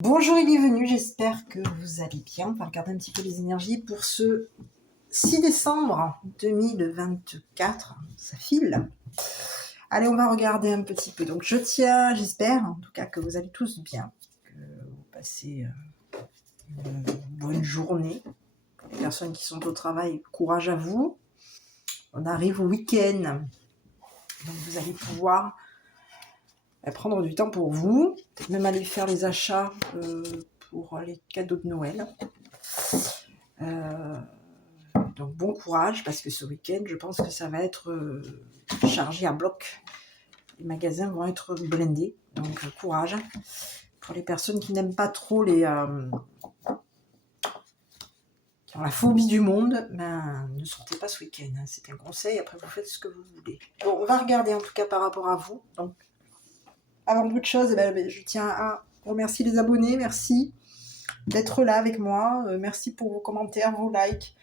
Bonjour et bienvenue, j'espère que vous allez bien. On va regarder un petit peu les énergies pour ce 6 décembre 2024. Ça file. Allez, on va regarder un petit peu. Donc j'espère en tout cas que vous allez tous bien, que vous passez une bonne journée. Pour les personnes qui sont au travail, courage à vous. On arrive au week-end, donc vous allez pouvoir prendre du temps pour vous, peut-être même aller faire les achats pour les cadeaux de Noël. Donc bon courage, parce que ce week-end, je pense que ça va être chargé à bloc. Les magasins vont être blindés, donc courage. Pour les personnes qui n'aiment pas trop qui ont la phobie du monde, ne sortez pas ce week-end. Hein. C'est un conseil, après vous faites ce que vous voulez. Bon, on va regarder en tout cas par rapport à vous. Donc, avant toute chose, je tiens à remercier les abonnés, merci d'être là avec moi, merci pour vos commentaires, vos likes,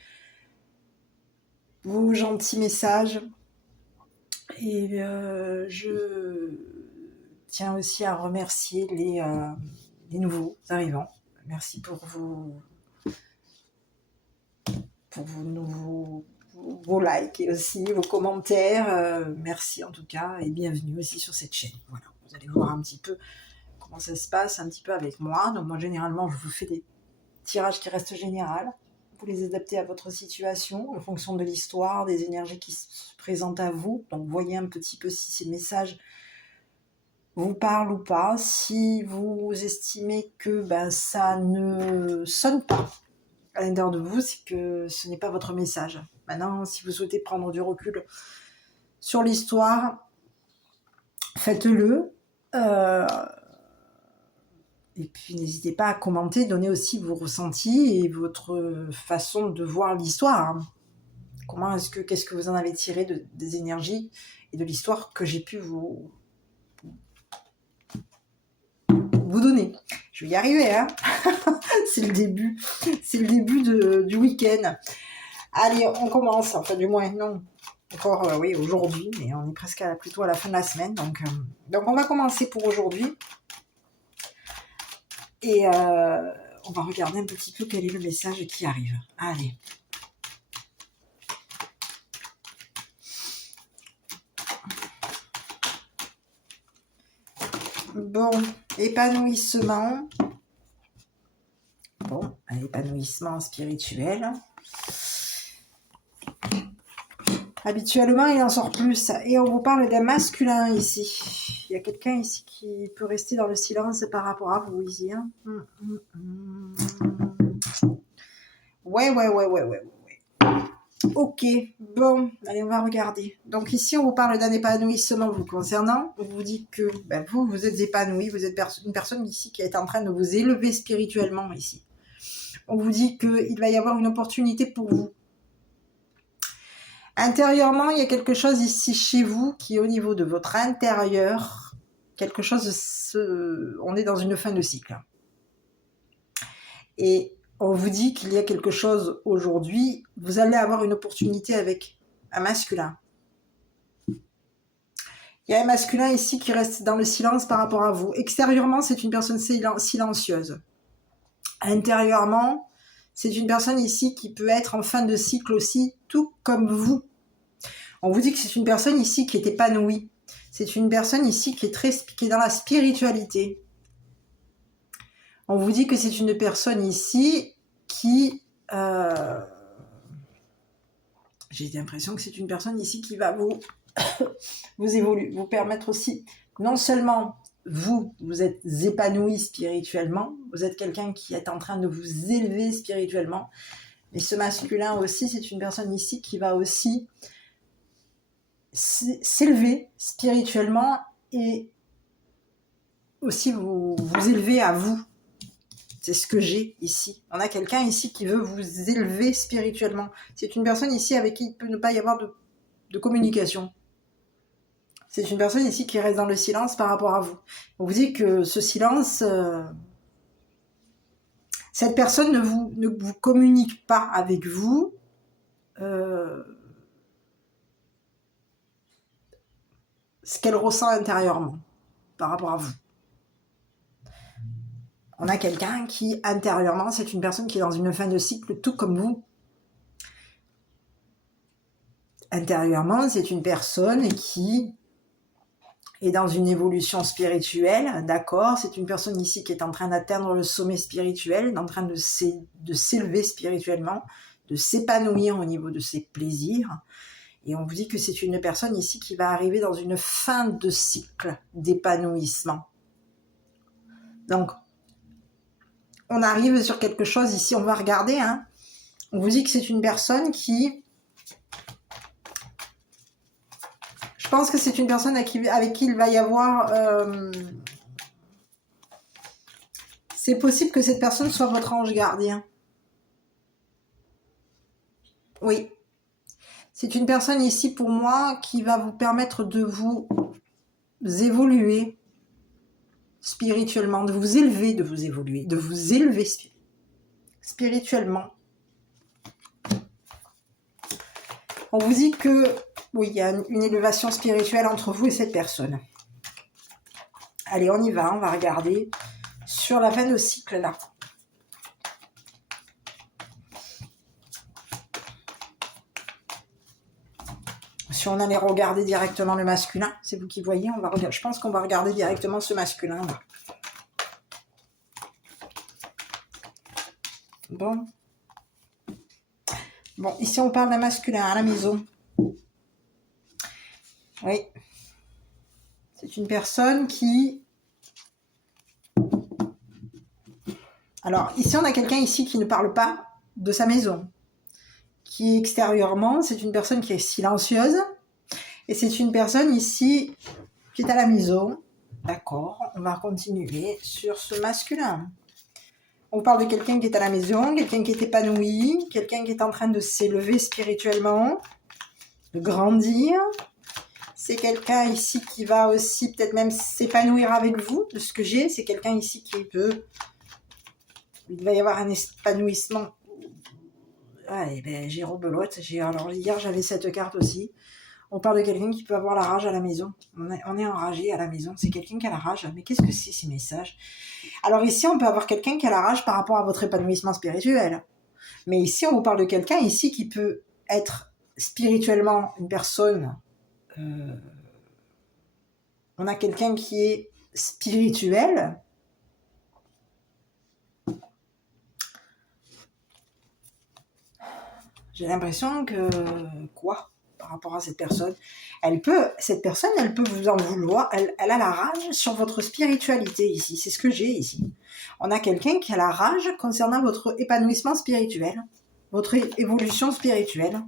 vos gentils messages. Et je tiens aussi à remercier les nouveaux arrivants. Merci pour vos likes et aussi vos commentaires. Merci en tout cas et bienvenue aussi sur cette chaîne. Voilà, vous allez voir un petit peu comment ça se passe un petit peu avec moi. Donc moi généralement je vous fais des tirages qui restent généraux. Vous les adaptez à votre situation en fonction de l'histoire, des énergies qui se présentent à vous. Donc voyez un petit peu si ces messages vous parlent ou pas. Si vous estimez que ça ne sonne pas à l'intérieur de vous, c'est que ce n'est pas votre message. Maintenant, si vous souhaitez prendre du recul sur l'histoire, faites-le. Et puis n'hésitez pas à commenter, donner aussi vos ressentis et votre façon de voir l'histoire. Qu'est-ce que vous en avez tiré des énergies et de l'histoire que j'ai pu vous donner. Je vais y arriver, hein. C'est le début du week-end. Allez, on commence, enfin du moins non, encore oui aujourd'hui, mais on est presque plutôt à la fin de la semaine, donc on va commencer pour aujourd'hui. Et on va regarder un petit peu quel est le message qui arrive. Allez. Bon, épanouissement. Bon, un épanouissement spirituel. Habituellement, il en sort plus. Et on vous parle d'un masculin ici. Il y a quelqu'un ici qui peut rester dans le silence par rapport à vous ici. Hein. Ouais. Ok, bon, allez, on va regarder. Donc ici, on vous parle d'un épanouissement vous concernant. On vous dit que vous êtes épanoui, vous êtes une personne ici qui est en train de vous élever spirituellement ici. On vous dit qu'il va y avoir une opportunité pour vous. Intérieurement, il y a quelque chose ici chez vous qui est au niveau de votre intérieur. Quelque chose, on est dans une fin de cycle. Et on vous dit qu'il y a quelque chose aujourd'hui, vous allez avoir une opportunité avec un masculin. Il y a un masculin ici qui reste dans le silence par rapport à vous. Extérieurement, c'est une personne silencieuse. Intérieurement, c'est une personne ici qui peut être en fin de cycle aussi, tout comme vous. On vous dit que c'est une personne ici qui est épanouie. C'est une personne ici qui est dans la spiritualité. On vous dit que c'est une personne ici qui... j'ai l'impression que c'est une personne ici qui va vous permettre aussi, non seulement vous êtes épanoui spirituellement, vous êtes quelqu'un qui est en train de vous élever spirituellement, mais ce masculin aussi, c'est une personne ici qui va aussi s'élever spirituellement et aussi vous élever à vous. C'est ce que j'ai ici. On a quelqu'un ici qui veut vous élever spirituellement. C'est une personne ici avec qui il peut ne pas y avoir de communication. C'est une personne ici qui reste dans le silence par rapport à vous. On vous dit que ce silence, cette personne ne vous communique pas avec vous. Ce qu'elle ressent intérieurement par rapport à vous. On a quelqu'un qui, intérieurement, c'est une personne qui est dans une fin de cycle, tout comme vous. Intérieurement, c'est une personne qui est dans une évolution spirituelle, d'accord? C'est une personne ici qui est en train d'atteindre le sommet spirituel, en train de s'élever spirituellement, de s'épanouir au niveau de ses plaisirs. Et on vous dit que c'est une personne ici qui va arriver dans une fin de cycle d'épanouissement. Donc, on arrive sur quelque chose ici, on va regarder, hein. On vous dit que c'est une personne qui... Je pense que c'est une personne avec qui il va y avoir... C'est possible que cette personne soit votre ange gardien. Oui. C'est une personne ici pour moi qui va vous permettre de vous évoluer spirituellement, de vous élever, de vous évoluer, de vous élever spirituellement. On vous dit que, oui, il y a une élévation spirituelle entre vous et cette personne. Allez, on y va, on va regarder sur la fin de cycle là. Si on allait regarder directement le masculin, c'est vous qui voyez, on va regarder. Je pense qu'on va regarder directement ce masculin là. Bon. Bon, ici on parle d'un masculin à la maison. Oui. C'est une personne qui... Alors, ici on a quelqu'un ici qui ne parle pas de sa maison. Qui extérieurement, c'est une personne qui est silencieuse. Et c'est une personne ici qui est à la maison. D'accord, on va continuer sur ce masculin. On parle de quelqu'un qui est à la maison, quelqu'un qui est épanoui, quelqu'un qui est en train de s'élever spirituellement, de grandir. C'est quelqu'un ici qui va aussi peut-être même s'épanouir avec vous, de ce que j'ai. C'est quelqu'un ici qui peut... Il va y avoir un épanouissement. Ouais, ben, j'ai rebelote. Alors hier, j'avais cette carte aussi. On parle de quelqu'un qui peut avoir la rage à la maison. On est enragé à la maison. C'est quelqu'un qui a la rage. Mais qu'est-ce que c'est ces messages? Alors ici, on peut avoir quelqu'un qui a la rage par rapport à votre épanouissement spirituel. Mais ici, on vous parle de quelqu'un ici qui peut être spirituellement une personne. On a quelqu'un qui est spirituel. J'ai l'impression que... Quoi? Par rapport à cette personne, cette personne, elle peut vous en vouloir, elle a la rage sur votre spiritualité ici, c'est ce que j'ai ici. On a quelqu'un qui a la rage concernant votre épanouissement spirituel, votre évolution spirituelle.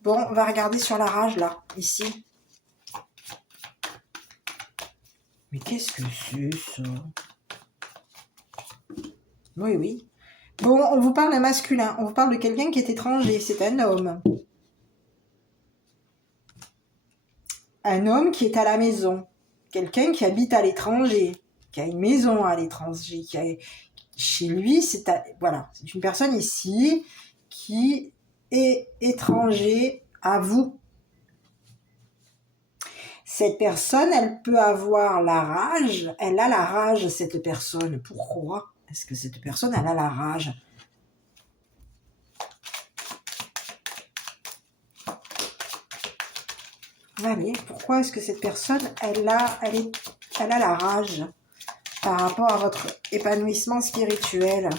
Bon, on va regarder sur la rage là, ici. Mais qu'est-ce que c'est ça? Oui, oui. Bon, on vous parle d'un masculin, on vous parle de quelqu'un qui est étranger, c'est un homme. Un homme qui est à la maison, quelqu'un qui habite à l'étranger, qui a une maison à l'étranger, chez lui, voilà, c'est une personne ici qui est étranger à vous. Cette personne, elle peut avoir la rage, elle a la rage, cette personne. Pourquoi est-ce que cette personne, elle a la rage? Allez, pourquoi est-ce que cette personne, elle a la rage par rapport à votre épanouissement spirituel?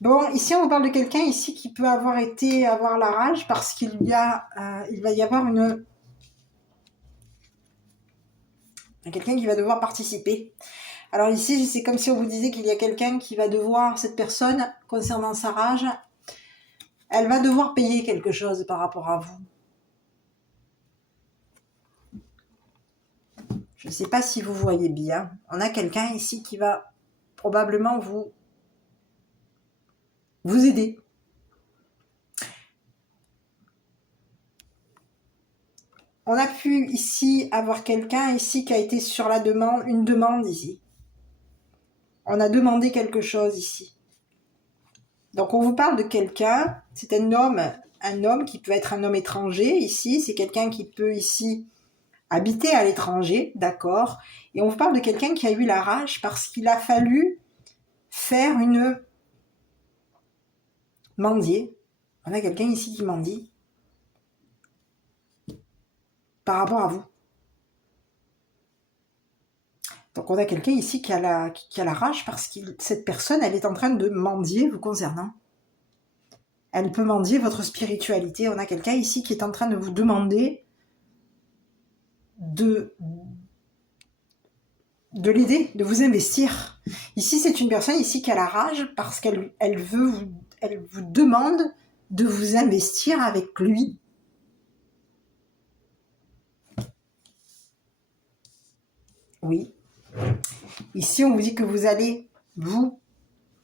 Bon, ici, on parle de quelqu'un ici qui peut avoir la rage parce qu'il va y avoir quelqu'un qui va devoir participer. Alors ici, c'est comme si on vous disait qu'il y a quelqu'un qui va devoir, cette personne, concernant sa rage, elle va devoir payer quelque chose par rapport à vous. Je ne sais pas si vous voyez bien. On a quelqu'un ici qui va probablement vous aider. On a pu ici avoir quelqu'un ici qui a été sur la demande, une demande ici. On a demandé quelque chose ici. Donc on vous parle de quelqu'un, c'est un homme qui peut être un homme étranger ici, c'est quelqu'un qui peut ici habité à l'étranger, d'accord. Et on vous parle de quelqu'un qui a eu la rage parce qu'il a fallu faire une mendier. On a quelqu'un ici qui mendie par rapport à vous. Donc on a quelqu'un ici qui a la rage parce que cette personne, elle est en train de mendier vous concernant. Elle peut mendier votre spiritualité. On a quelqu'un ici qui est en train de vous demander de l'aider, de vous investir. Ici, c'est une personne ici qui a la rage parce qu'elle vous demande de vous investir avec lui. Oui. Ici, on vous dit que vous allez, vous,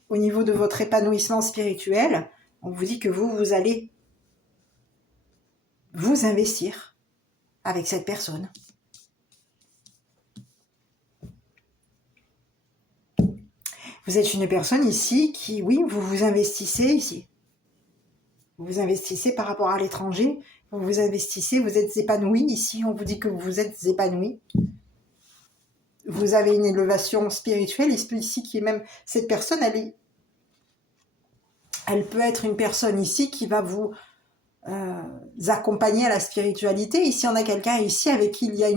au niveau de votre épanouissement spirituel, on vous dit que vous allez vous investir avec cette personne. Vous êtes une personne ici qui, oui, vous vous investissez ici. Vous vous investissez par rapport à l'étranger, vous vous investissez, vous êtes épanoui ici, on vous dit que vous êtes épanoui. Vous avez une élévation spirituelle ici qui est même, cette personne, elle peut être une personne ici qui va vous accompagner à la spiritualité. Ici, on a quelqu'un ici avec qui il y a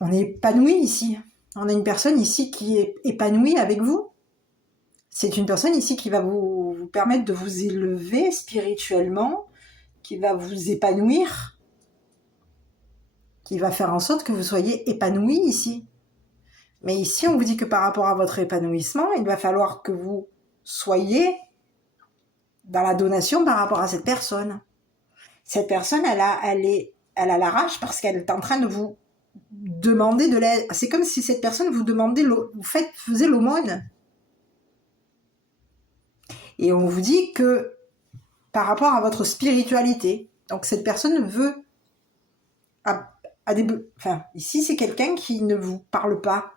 on est épanoui ici. On a une personne ici qui est épanouie avec vous. C'est une personne ici qui va vous permettre de vous élever spirituellement, qui va vous épanouir, qui va faire en sorte que vous soyez épanoui ici. Mais ici, on vous dit que par rapport à votre épanouissement, il va falloir que vous soyez dans la donation par rapport à cette personne. Cette personne, elle a la rage parce qu'elle est en train de vous demander de l'aide. C'est comme si cette personne vous demandait, faisait l'aumône. Et on vous dit que par rapport à votre spiritualité, donc cette personne veut ici c'est quelqu'un qui ne vous parle pas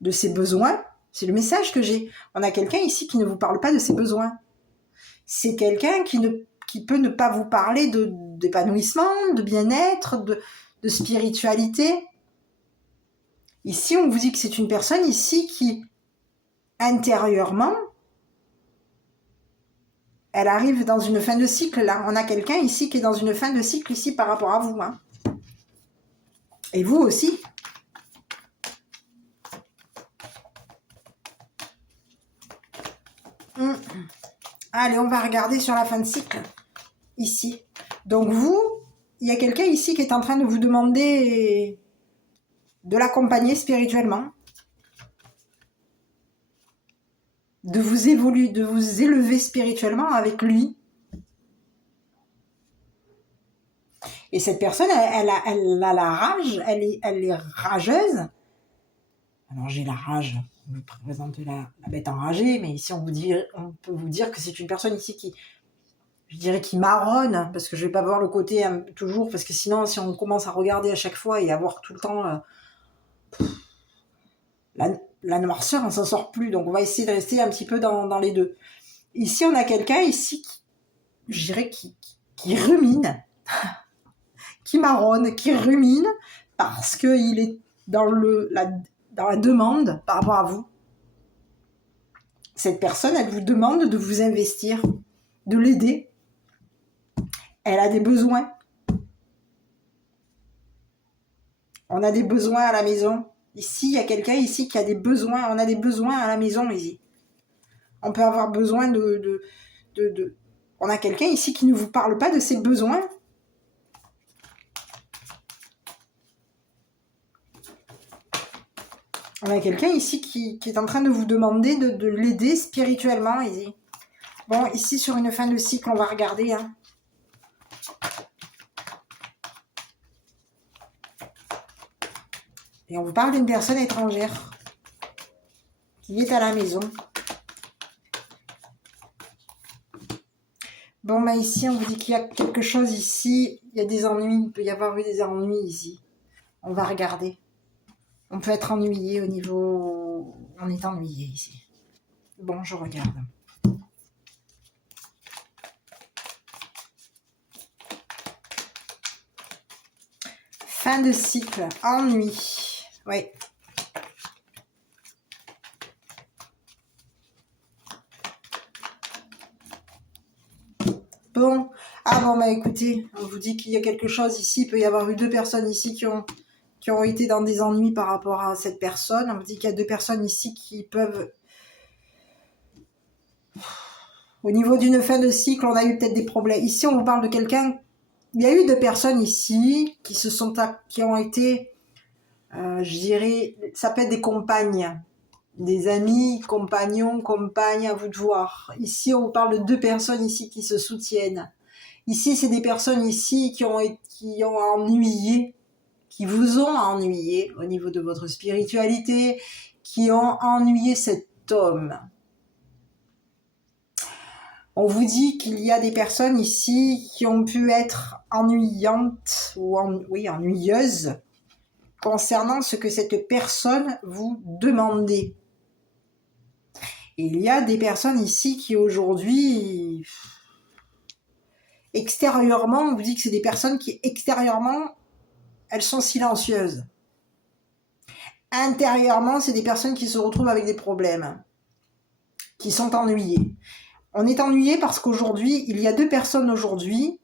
de ses besoins. C'est le message que j'ai. On a quelqu'un ici qui ne vous parle pas de ses besoins. C'est quelqu'un qui peut ne pas vous parler d'épanouissement, de bien-être, de spiritualité. Ici, on vous dit que c'est une personne ici qui, intérieurement, elle arrive dans une fin de cycle, là. On a quelqu'un ici qui est dans une fin de cycle, ici, par rapport à vous. Hein. Et vous aussi. Allez, on va regarder sur la fin de cycle, ici. Donc vous, il y a quelqu'un ici qui est en train de vous demander de l'accompagner spirituellement, de vous élever spirituellement avec lui. Et cette personne, elle a la rage, elle est rageuse. Alors j'ai la rage, on me présente la bête enragée, mais ici on peut vous dire que c'est une personne ici qui, je dirais, qui marronne, parce que je vais pas voir le côté toujours, parce que sinon si on commence à regarder à chaque fois et à voir tout le temps la noirceur, on s'en sort plus, donc on va essayer de rester un petit peu dans les deux. Ici on a quelqu'un ici, je dirais, qui rumine, qui marronne, qui rumine, parce qu'il est dans la demande par rapport à vous. Cette personne, elle vous demande de vous investir, de l'aider. Elle a des besoins. On a des besoins à la maison. Ici, il y a quelqu'un ici qui a des besoins. On a des besoins à la maison ici. On peut avoir besoin On a quelqu'un ici qui ne vous parle pas de ses besoins. On a quelqu'un ici qui est en train de vous demander de l'aider spirituellement ici. Bon, ici, sur une fin de cycle, on va regarder. Hein. Et on vous parle d'une personne étrangère qui est à la maison. Bon, bah ici, on vous dit qu'il y a quelque chose ici. Il y a des ennuis. Il peut y avoir eu des ennuis ici. On va regarder. On peut être ennuyé au niveau... On est ennuyé ici. Bon, je regarde. Fin de cycle, ennui. Oui. Bon. Ah bon, bah écoutez, on vous dit qu'il y a quelque chose ici. Il peut y avoir eu 2 personnes ici qui ont été dans des ennuis par rapport à cette personne. On vous dit qu'il y a 2 personnes ici qui peuvent... Au niveau d'une fin de cycle, on a eu peut-être des problèmes. Ici, on vous parle de quelqu'un... Il y a eu 2 personnes ici qui ont été... je dirais, ça peut être des compagnes, des amis, compagnons, compagnes, à vous de voir. Ici, on parle de 2 personnes ici qui se soutiennent. Ici, c'est des personnes ici qui ont ennuyé, qui vous ont ennuyé au niveau de votre spiritualité, qui ont ennuyé cet homme. On vous dit qu'il y a des personnes ici qui ont pu être ennuyantes ou ennuyeuses concernant ce que cette personne vous demandait. Et il y a des personnes ici qui aujourd'hui, extérieurement, on vous dit que c'est des personnes qui extérieurement, elles sont silencieuses. Intérieurement, c'est des personnes qui se retrouvent avec des problèmes, qui sont ennuyées. On est ennuyé parce qu'aujourd'hui, il y a 2 personnes aujourd'hui,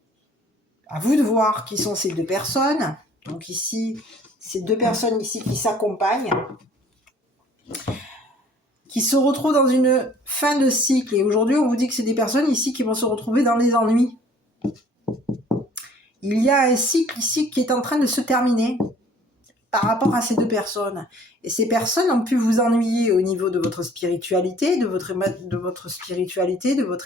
à vous de voir qui sont ces 2 personnes. Donc ici, ces 2 personnes ici qui s'accompagnent, qui se retrouvent dans une fin de cycle. Et aujourd'hui, on vous dit que c'est des personnes ici qui vont se retrouver dans les ennuis. Il y a un cycle ici qui est en train de se terminer par rapport à ces 2 personnes. Et ces personnes ont pu vous ennuyer au niveau de votre spiritualité, de votre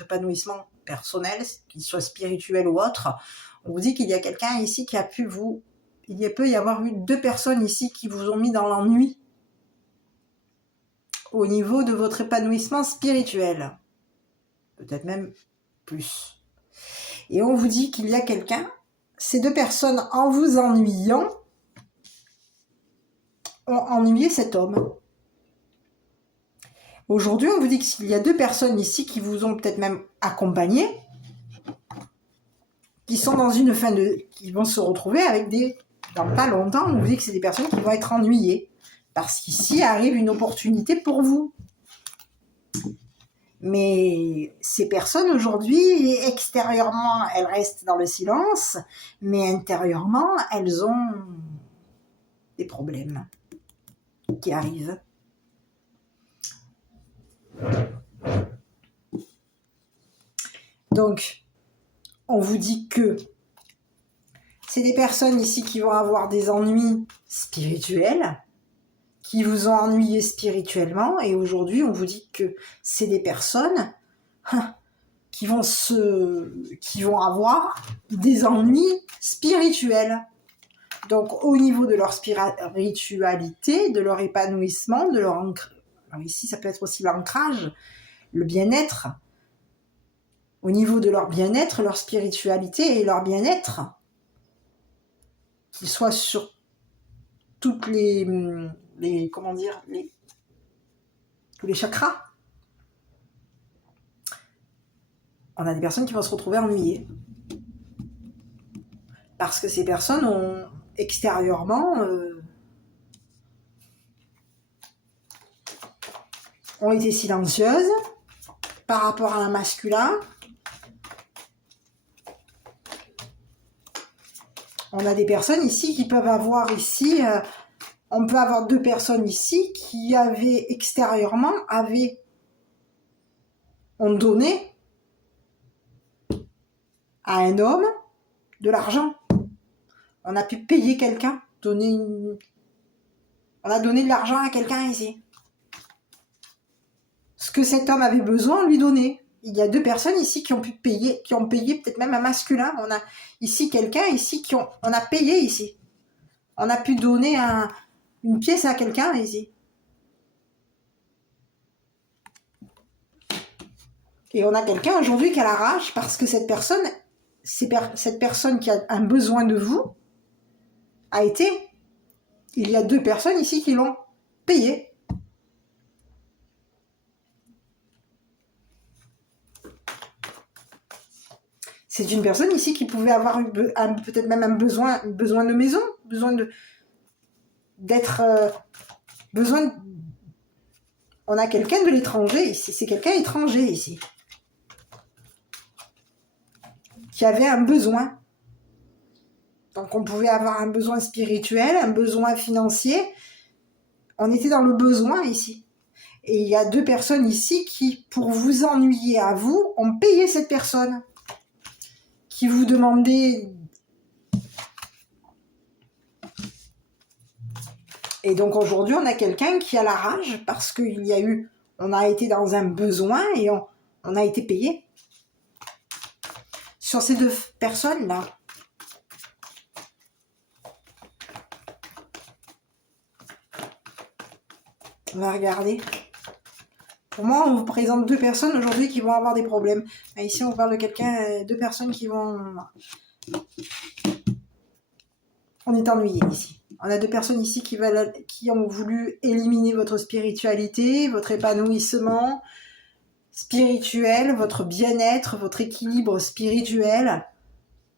épanouissement personnel, qu'il soit spirituel ou autre. On vous dit qu'il y a quelqu'un ici qui a pu vous... Il peut y avoir eu 2 personnes ici qui vous ont mis dans l'ennui au niveau de votre épanouissement spirituel. Peut-être même plus. Et on vous dit qu'il y a quelqu'un, ces 2 personnes, en vous ennuyant, ont ennuyé cet homme. Aujourd'hui, on vous dit qu'il y a 2 personnes ici qui vous ont peut-être même accompagné, qui sont dans une fin de... qui vont se retrouver avec des... Dans pas longtemps, on vous dit que c'est des personnes qui vont être ennuyées. Parce qu'ici arrive une opportunité pour vous. Mais ces personnes aujourd'hui, extérieurement, elles restent dans le silence, mais intérieurement, elles ont des problèmes qui arrivent. Donc, on vous dit que c'est des personnes ici qui vont avoir des ennuis spirituels, qui vous ont ennuyé spirituellement, et aujourd'hui, on vous dit que c'est des personnes qui vont avoir des ennuis spirituels. Donc, au niveau de leur spiritualité, de leur épanouissement, de leur ancrage, ici, ça peut être aussi l'ancrage, le bien-être. Au niveau de leur bien-être, leur spiritualité et leur bien-être, qu'ils soient sur toutes comment dire, tous les chakras. On a des personnes qui vont se retrouver ennuyées. Parce que ces personnes ont extérieurement ont été silencieuses par rapport à un masculin. On a des personnes ici qui peuvent avoir ici, on peut avoir 2 personnes ici qui avaient extérieurement, ont donné à un homme de l'argent. On a pu payer quelqu'un, on a donné de l'argent à quelqu'un ici. Ce que cet homme avait besoin, on lui donnait. Il y a 2 personnes ici qui ont payé peut-être même un masculin. On a ici quelqu'un ici on a payé ici. On a pu donner une pièce à quelqu'un ici. Et on a quelqu'un aujourd'hui qui a la rage parce que cette personne qui a un besoin de vous il y a 2 personnes ici qui l'ont payé. C'est une personne ici qui pouvait avoir peut-être même un besoin de maison, besoin d'être... On a quelqu'un de l'étranger ici, c'est quelqu'un étranger ici, qui avait un besoin. Donc on pouvait avoir un besoin spirituel, un besoin financier. On était dans le besoin ici. Et il y a 2 personnes ici qui, pour vous ennuyer à vous, ont payé cette personne. Qui vous demandait... Et donc aujourd'hui, on a quelqu'un qui a la rage parce qu'il y a eu... On a été dans un besoin et on a été payé. Sur ces 2 personnes-là. On va regarder. Pour moi, on vous présente 2 personnes aujourd'hui qui vont avoir des problèmes. Mais ici, on parle de quelqu'un, 2 personnes qui vont... On est ennuyé ici. On a 2 personnes ici qui ont voulu éliminer votre spiritualité, votre épanouissement spirituel, votre bien-être, votre équilibre spirituel.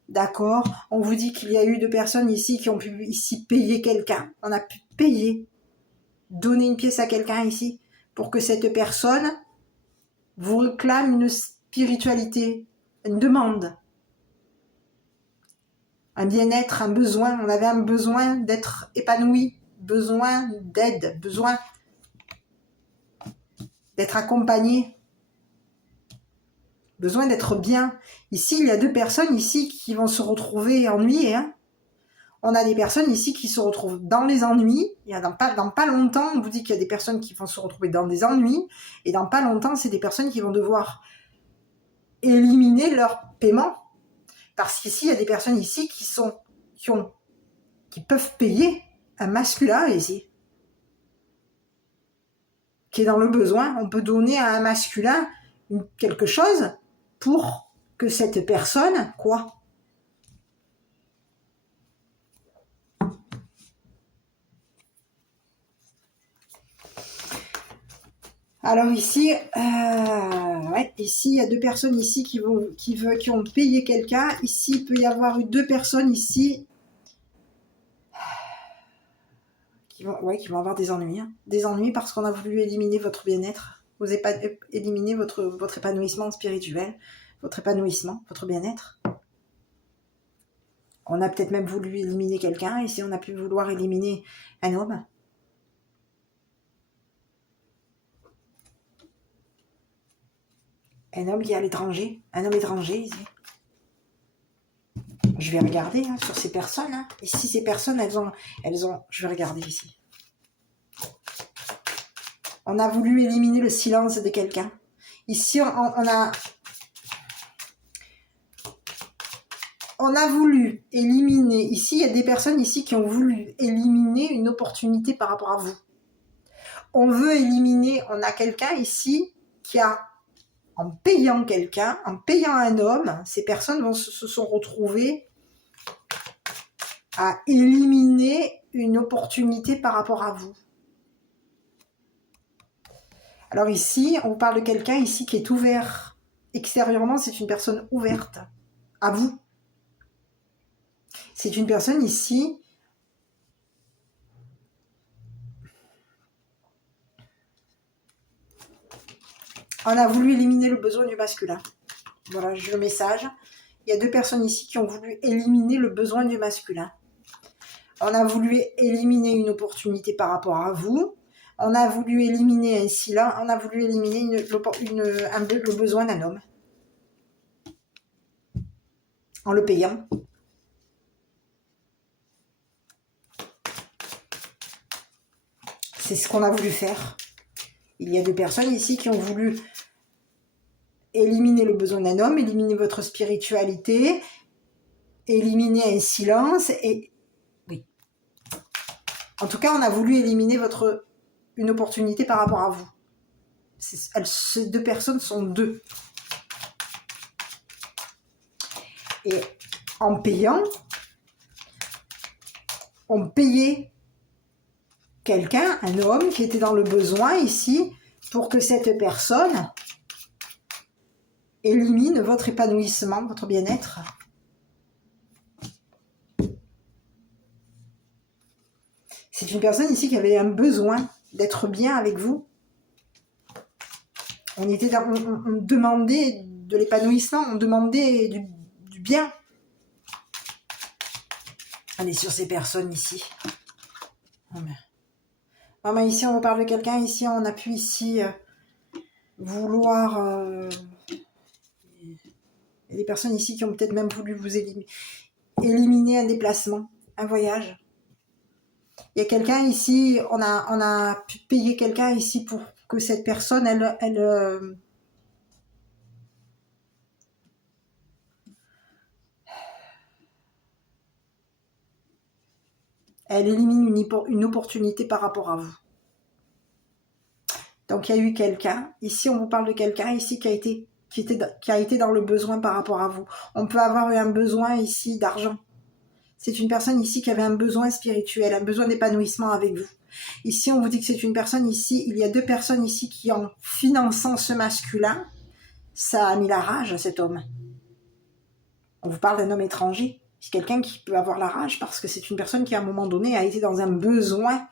D'accord? On vous dit qu'il y a eu 2 personnes ici qui ont pu ici payer quelqu'un. On a pu payer, donner une pièce à quelqu'un ici pour que cette personne vous réclame une spiritualité, une demande. Un bien-être, un besoin. On avait un besoin d'être épanoui, besoin d'aide, besoin d'être accompagné, besoin d'être bien. Ici, il y a 2 personnes ici qui vont se retrouver ennuyées. Hein. On a des personnes ici qui se retrouvent dans les ennuis. Il y a dans pas longtemps, on vous dit qu'il y a des personnes qui vont se retrouver dans des ennuis. Et dans pas longtemps, c'est des personnes qui vont devoir éliminer leur paiement. Parce qu'ici, il y a des personnes ici qui peuvent payer un masculin ici, qui est dans le besoin. On peut donner à un masculin quelque chose pour que cette personne, quoi ? Alors ici, ici il y a 2 personnes ici qui ont payé quelqu'un. Ici, il peut y avoir eu 2 personnes ici qui vont avoir des ennuis. Hein. Des ennuis parce qu'on a voulu éliminer votre bien-être. Vous n'avez pas éliminé votre épanouissement spirituel, votre épanouissement, votre bien-être. On a peut-être même voulu éliminer quelqu'un. Ici, on a pu vouloir éliminer un homme. Un homme qui est à l'étranger. Un homme étranger, ici. Je vais regarder hein, sur ces personnes. Hein. Ici, ces personnes, elles ont... Je vais regarder ici. On a voulu éliminer le silence de quelqu'un. Ici, on a voulu éliminer... Ici, il y a des personnes ici qui ont voulu éliminer une opportunité par rapport à vous. On veut éliminer... On a quelqu'un ici qui a... En payant quelqu'un, en payant un homme, ces personnes se sont retrouvées à éliminer une opportunité par rapport à vous. Alors ici, on parle de quelqu'un ici qui est ouvert. Extérieurement, c'est une personne ouverte à vous. C'est une personne ici... On a voulu éliminer le besoin du masculin. Voilà, j'ai le message. Il y a 2 personnes ici qui ont voulu éliminer le besoin du masculin. On a voulu éliminer une opportunité par rapport à vous. On a voulu éliminer un silence. On a voulu éliminer le besoin d'un homme. En le payant. C'est ce qu'on a voulu faire. Il y a 2 personnes ici qui ont voulu éliminer le besoin d'un homme, éliminer votre spiritualité, éliminer un silence et... Oui. En tout cas, on a voulu éliminer une opportunité par rapport à vous. Ces 2 personnes sont 2. Et en payant, on payait quelqu'un, un homme qui était dans le besoin ici, pour que cette personne élimine votre épanouissement, votre bien-être. C'est une personne ici qui avait un besoin d'être bien avec vous. On demandait de l'épanouissement, on demandait du bien. On est sur ces personnes ici. Ici, on vous parle de quelqu'un. Ici, on a pu ici vouloir... il y a des personnes ici qui ont peut-être même voulu vous éliminer un déplacement, un voyage. Il y a quelqu'un ici, on a pu payer quelqu'un ici pour que cette personne, elle élimine une opportunité par rapport à vous. Donc il y a eu quelqu'un, ici on vous parle de quelqu'un ici qui a été dans le besoin par rapport à vous. On peut avoir eu un besoin ici d'argent. C'est une personne ici qui avait un besoin spirituel, un besoin d'épanouissement avec vous. Ici, on vous dit que c'est une personne ici, il y a deux personnes ici qui, en finançant ce masculin, ça a mis la rage à cet homme. On vous parle d'un homme étranger. C'est quelqu'un qui peut avoir la rage parce que c'est une personne qui, à un moment donné, a été dans un besoin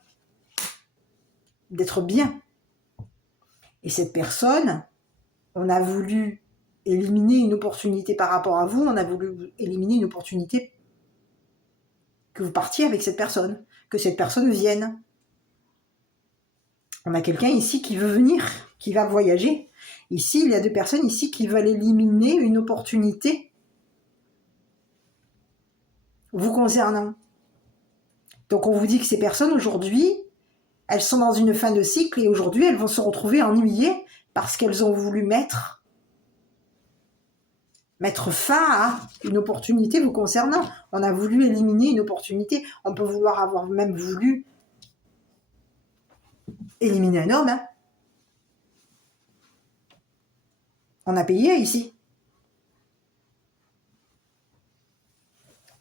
d'être bien. Et cette personne, on a voulu éliminer une opportunité par rapport à vous, on a voulu éliminer une opportunité que vous partiez avec cette personne, que cette personne vienne. On a quelqu'un ici qui veut venir, qui va voyager. Ici, il y a deux personnes ici qui veulent éliminer une opportunité vous concernant. Donc on vous dit que ces personnes aujourd'hui, elles sont dans une fin de cycle et aujourd'hui elles vont se retrouver ennuyées parce qu'elles ont voulu mettre fin à une opportunité vous concernant. On a voulu éliminer une opportunité. On peut vouloir avoir même voulu éliminer un homme. On a payé ici.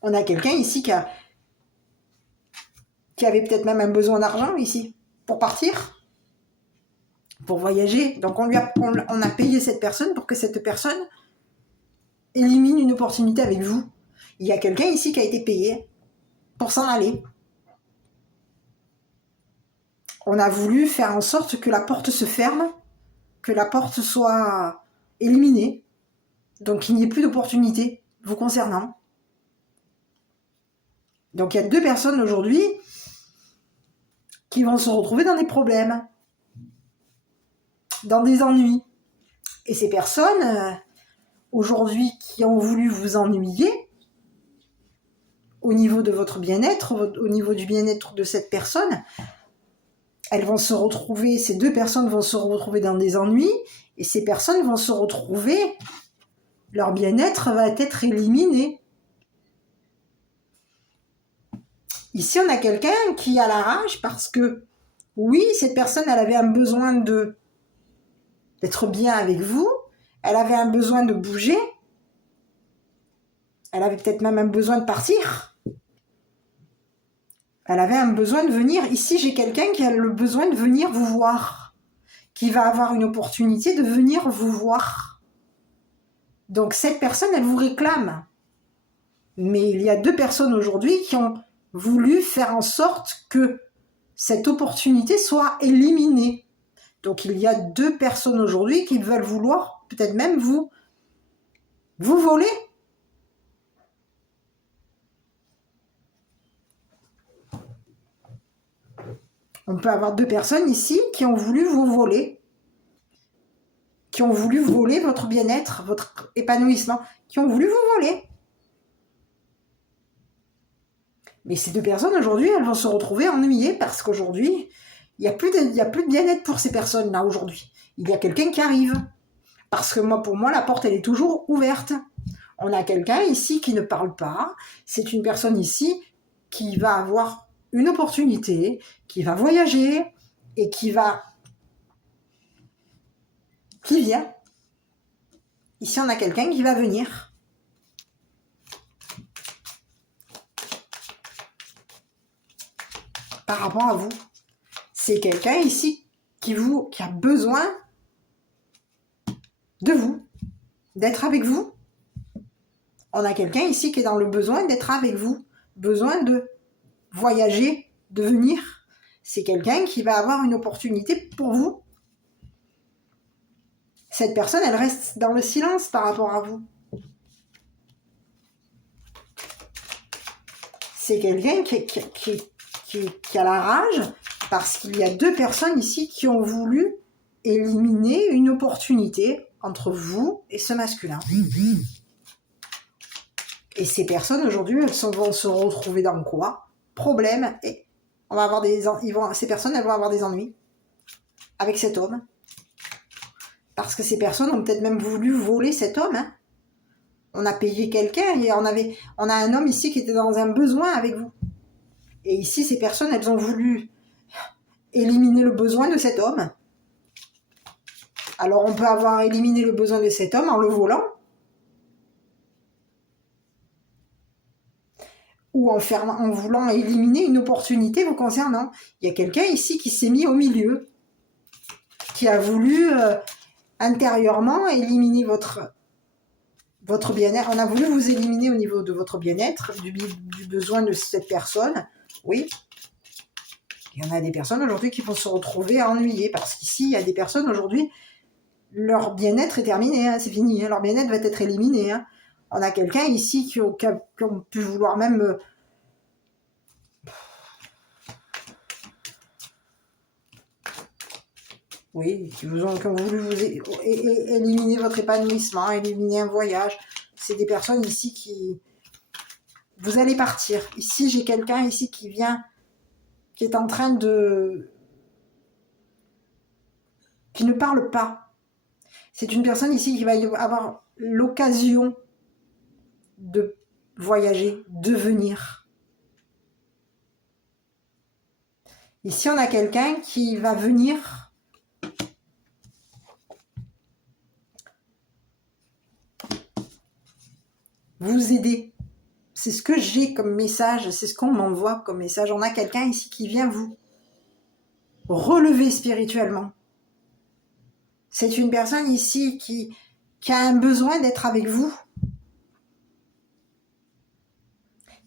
On a quelqu'un ici qui avait peut-être même un besoin d'argent ici pour partir, pour voyager. Donc on a payé cette personne pour que cette personne élimine une opportunité avec vous. Il y a quelqu'un ici qui a été payé pour s'en aller. On a voulu faire en sorte que la porte se ferme, que la porte soit éliminée, donc qu'il n'y ait plus d'opportunité vous concernant. Donc il y a deux personnes aujourd'hui qui vont se retrouver dans des problèmes, dans des ennuis. Et ces personnes, aujourd'hui, qui ont voulu vous ennuyer, au niveau de votre bien-être, au niveau du bien-être de cette personne, elles vont se retrouver, ces deux personnes vont se retrouver dans des ennuis, et ces personnes vont se retrouver, leur bien-être va être éliminé. Ici, on a quelqu'un qui a la rage parce que, oui, cette personne, elle avait un besoin d'être bien avec vous, elle avait un besoin de bouger, elle avait peut-être même un besoin de partir, elle avait un besoin de venir. Ici, j'ai quelqu'un qui a le besoin de venir vous voir, qui va avoir une opportunité de venir vous voir. Donc, cette personne, elle vous réclame. Mais il y a deux personnes aujourd'hui qui ont voulu faire en sorte que cette opportunité soit éliminée. Donc, il y a deux personnes aujourd'hui qui veulent vouloir peut-être même vous voler. On peut avoir deux personnes ici qui ont voulu vous voler, qui ont voulu voler votre bien-être, votre épanouissement, qui ont voulu vous voler. Mais ces deux personnes aujourd'hui, elles vont se retrouver ennuyées parce qu'aujourd'hui, il n'y a plus de bien-être pour ces personnes-là aujourd'hui. Il y a quelqu'un qui arrive. Parce que pour moi, la porte, elle est toujours ouverte. On a quelqu'un ici qui ne parle pas. C'est une personne ici qui va avoir une opportunité, qui va voyager et qui vient. Ici, on a quelqu'un qui va venir. Par rapport à vous. C'est quelqu'un ici qui a besoin de vous. d'être avec vous. On a quelqu'un ici qui est dans le besoin d'être avec vous, besoin de voyager, de venir. C'est quelqu'un qui va avoir une opportunité pour vous. Cette personne, elle reste dans le silence par rapport à vous. C'est quelqu'un qui a la rage parce qu'il y a deux personnes ici qui ont voulu éliminer une opportunité entre vous et ce masculin. Et ces personnes aujourd'hui, vont se retrouver dans quoi? Problème. Et on va avoir ces personnes, elles vont avoir des ennuis avec cet homme. Parce que ces personnes ont peut-être même voulu voler cet homme. Hein. On a payé quelqu'un et on a un homme ici qui était dans un besoin avec vous. Et ici, ces personnes, elles ont voulu éliminer le besoin de cet homme. Alors, on peut avoir éliminé le besoin de cet homme en le volant. Ou en voulant éliminer une opportunité vous concernant. Il y a quelqu'un ici qui s'est mis au milieu, qui a voulu intérieurement éliminer votre bien-être. On a voulu vous éliminer au niveau de votre bien-être, du besoin de cette personne. Oui. Il y en a des personnes aujourd'hui qui vont se retrouver ennuyées, parce qu'ici, il y a des personnes aujourd'hui, leur bien-être est terminé, hein, c'est fini, hein, leur bien-être va être éliminé. Hein. On a quelqu'un ici qui ont pu vouloir même... Oui, qui ont voulu vous éliminer votre épanouissement, éliminer un voyage. C'est des personnes ici qui... Vous allez partir. Ici, j'ai quelqu'un ici qui vient, qui est en train de... qui ne parle pas. C'est une personne ici qui va avoir l'occasion de voyager, de venir. Ici, on a quelqu'un qui va venir vous aider. C'est ce que j'ai comme message, c'est ce qu'on m'envoie comme message. On a quelqu'un ici qui vient vous relever spirituellement. C'est une personne ici qui a un besoin d'être avec vous,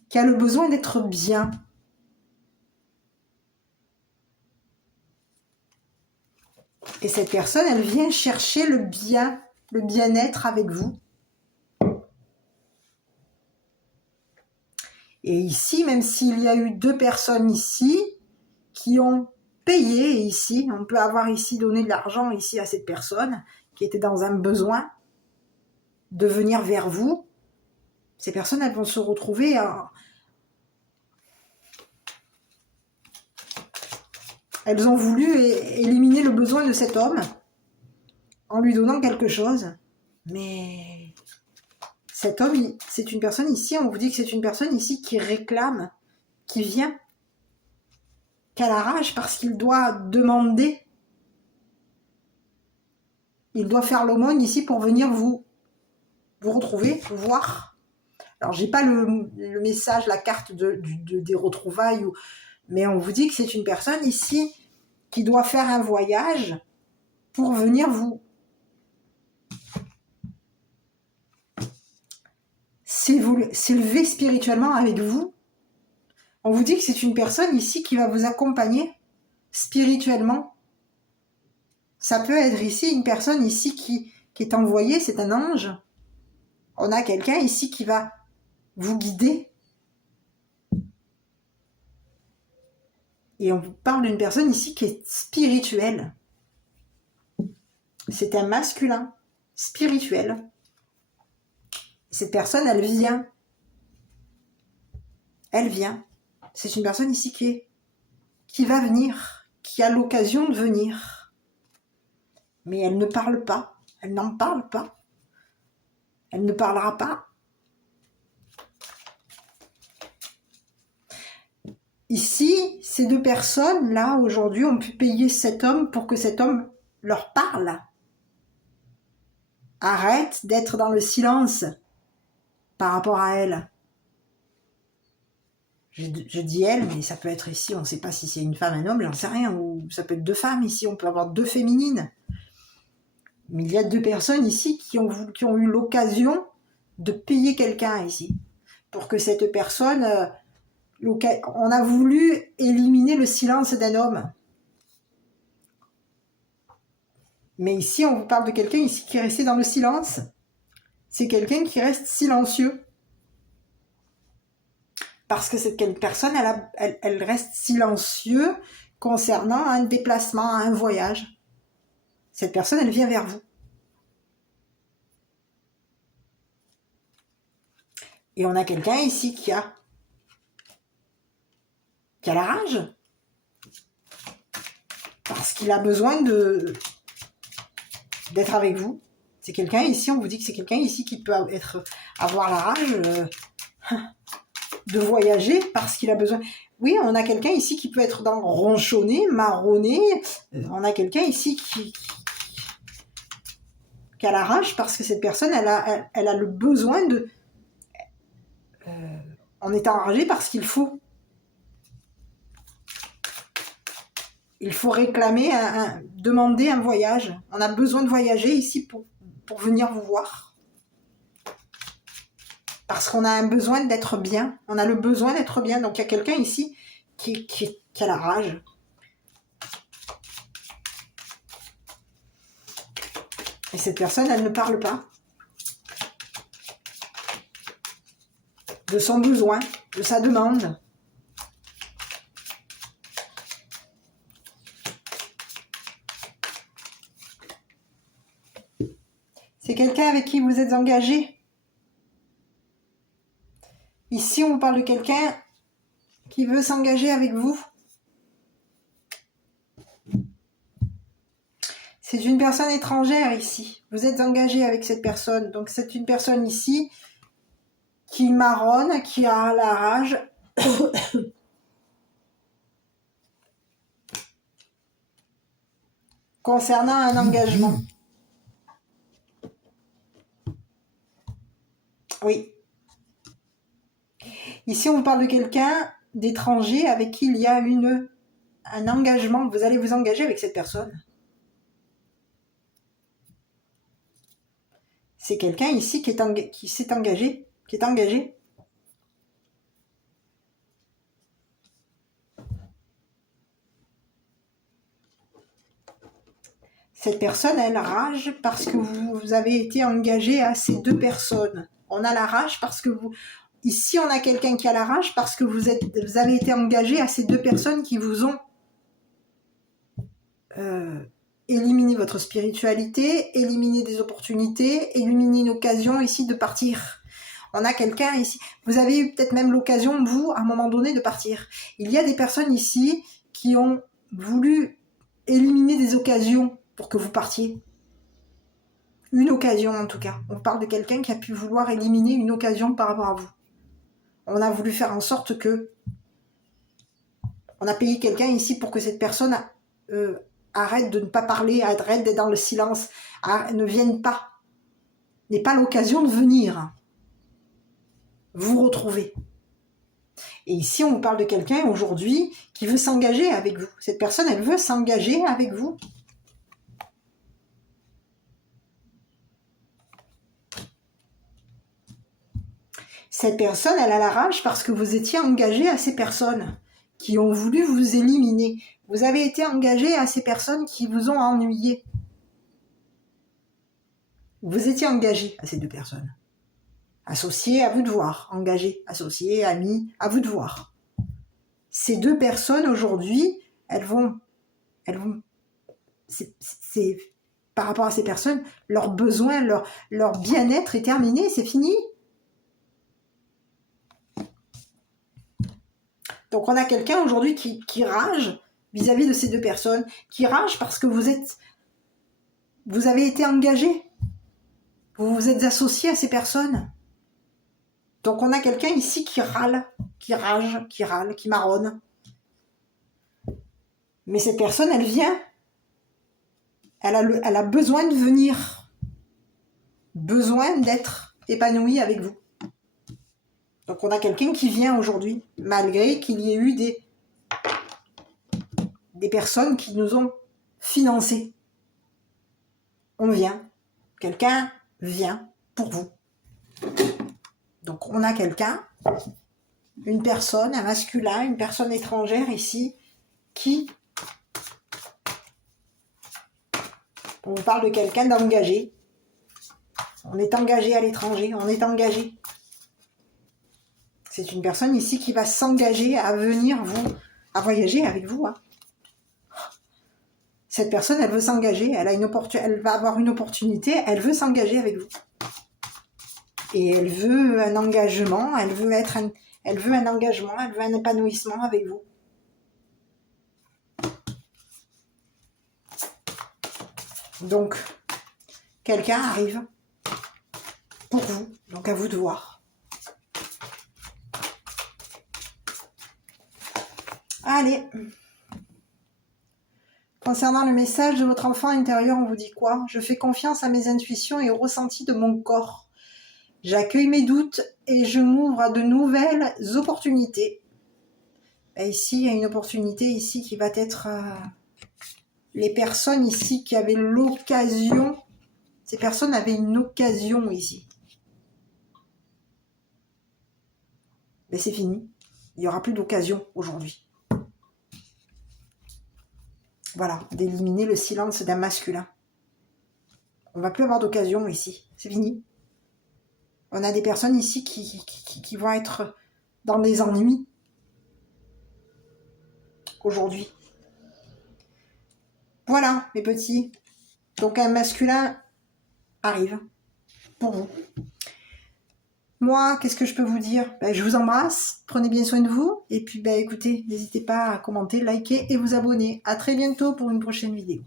qui a le besoin d'être bien. Et cette personne, elle vient chercher le bien-être avec vous. Et ici, même s'il y a eu deux personnes ici qui ont payé, ici, on peut avoir ici donné de l'argent ici à cette personne qui était dans un besoin de venir vers vous. Ces personnes, elles vont se retrouver elles ont voulu éliminer le besoin de cet homme en lui donnant quelque chose. Mais cet homme, c'est une personne ici, on vous dit que c'est une personne ici qui réclame, qui vient, qui a la rage parce qu'il doit demander. Il doit faire l'aumône ici pour venir vous retrouver, vous voir. Alors, j'ai pas le message, la carte des retrouvailles, mais on vous dit que c'est une personne ici qui doit faire un voyage pour venir s'élever spirituellement avec vous. On vous dit que c'est une personne ici qui va vous accompagner spirituellement. Ça peut être ici une personne ici qui est envoyée, c'est un ange. On a quelqu'un ici qui va vous guider. Et on vous parle d'une personne ici qui est spirituelle. C'est un masculin spirituel. Cette personne, elle vient. Elle vient. C'est une personne ici qui va venir, qui a l'occasion de venir. Mais elle ne parle pas. Elle n'en parle pas. Elle ne parlera pas. Ici, ces deux personnes-là, aujourd'hui, ont pu payer cet homme pour que cet homme leur parle. Arrête d'être dans le silence par rapport à elle. Je dis elle, mais ça peut être ici, on ne sait pas si c'est une femme, un homme, j'en sais rien. Ou ça peut être deux femmes ici, on peut avoir deux féminines. Mais il y a 2 personnes ici qui ont eu l'occasion de payer quelqu'un ici. Pour que cette personne... on a voulu éliminer le silence d'un homme. Mais ici, on vous parle de quelqu'un ici qui est resté dans le silence. C'est quelqu'un qui reste silencieux. Parce que cette personne, elle reste silencieux concernant un déplacement, un voyage. Cette personne, elle vient vers vous. Et on a quelqu'un ici qui a la rage. Parce qu'il a besoin d'être avec vous. C'est quelqu'un ici, on vous dit que c'est quelqu'un ici qui peut avoir la rage de voyager parce qu'il a besoin. Oui, on a quelqu'un ici qui peut être dans ronchonner, marronner. On a quelqu'un ici qui a la rage parce que cette personne, elle a le besoin de... on est enragé parce qu'il faut. Il faut réclamer, demander un voyage. On a besoin de voyager ici pour venir vous voir. Parce qu'on a un besoin d'être bien. On a le besoin d'être bien. Donc, il y a quelqu'un ici qui a la rage. Et cette personne, elle ne parle pas de son besoin, de sa demande. C'est quelqu'un avec qui vous êtes engagé. Ici, on vous parle de quelqu'un qui veut s'engager avec vous. C'est une personne étrangère ici. Vous êtes engagé avec cette personne. Donc, c'est une personne ici qui marronne, qui a la rage. Concernant un engagement. Oui. Ici, on vous parle de quelqu'un d'étranger avec qui il y a un engagement. Vous allez vous engager avec cette personne. C'est quelqu'un ici qui s'est engagé, qui est engagé. Cette personne, elle rage parce que vous avez été engagé à ces 2 personnes. On a la rage parce que vous... Ici, on a quelqu'un qui a la rage parce que vous avez été engagé à ces 2 personnes qui vous ont éliminé votre spiritualité, éliminé des opportunités, éliminé une occasion ici de partir. On a quelqu'un ici... Vous avez eu peut-être même l'occasion, vous, à un moment donné, de partir. Il y a des personnes ici qui ont voulu éliminer des occasions pour que vous partiez. Une occasion, en tout cas. On parle de quelqu'un qui a pu vouloir éliminer une occasion par rapport à vous. On a voulu faire en sorte que... On a payé quelqu'un ici pour que cette personne arrête de ne pas parler, arrête d'être dans le silence, ne vienne pas. N'ait pas l'occasion de venir vous retrouver. Et ici, on vous parle de quelqu'un aujourd'hui qui veut s'engager avec vous. Cette personne, elle veut s'engager avec vous. Cette personne, elle a la rage parce que vous étiez engagé à ces personnes qui ont voulu vous éliminer. Vous avez été engagé à ces personnes qui vous ont ennuyé. Vous étiez engagé à ces 2 personnes. Associés, à vous de voir. Engagés, associés, amis, à vous de voir. Ces 2 personnes, aujourd'hui, elles vont c'est par rapport à ces personnes, leur besoin, leur bien-être est terminé, c'est fini. Donc, on a quelqu'un aujourd'hui qui rage vis-à-vis de ces 2 personnes, qui rage parce que vous avez été engagé. Vous vous êtes associé à ces personnes. Donc, on a quelqu'un ici qui râle, qui rage, qui râle, qui marronne. Mais cette personne, elle vient. Elle a besoin de venir. Besoin d'être épanouie avec vous. Donc, on a quelqu'un qui vient aujourd'hui, malgré qu'il y ait eu des personnes qui nous ont financés. on vient. Quelqu'un vient pour vous. Donc on a quelqu'un, une personne, un masculin, une personne étrangère ici, qui... On vous parle de quelqu'un d'engagé. On est engagé à l'étranger, on est engagé. C'est une personne ici qui va s'engager à venir à voyager avec vous. Hein. Cette personne, elle veut s'engager, elle va avoir une opportunité, elle veut s'engager avec vous. Et elle veut un engagement, elle veut un engagement, elle veut un épanouissement avec vous. Donc, quelqu'un arrive pour vous, donc à vous de voir. Allez. Concernant le message de votre enfant intérieur, on vous dit quoi? Je fais confiance à mes intuitions et aux ressentis de mon corps. J'accueille mes doutes et je m'ouvre à de nouvelles opportunités. Et ici, il y a une opportunité ici qui va être... les personnes ici qui avaient l'occasion... Ces personnes avaient une occasion ici. Mais c'est fini. Il n'y aura plus d'occasion aujourd'hui. Voilà, d'éliminer le silence d'un masculin. On ne va plus avoir d'occasion ici. C'est fini. On a des personnes ici qui vont être dans des ennuis aujourd'hui. Voilà, mes petits. Donc un masculin arrive pour vous. Moi, qu'est-ce que je peux vous dire? Je vous embrasse, prenez bien soin de vous. Et puis, écoutez, n'hésitez pas à commenter, liker et vous abonner. À très bientôt pour une prochaine vidéo.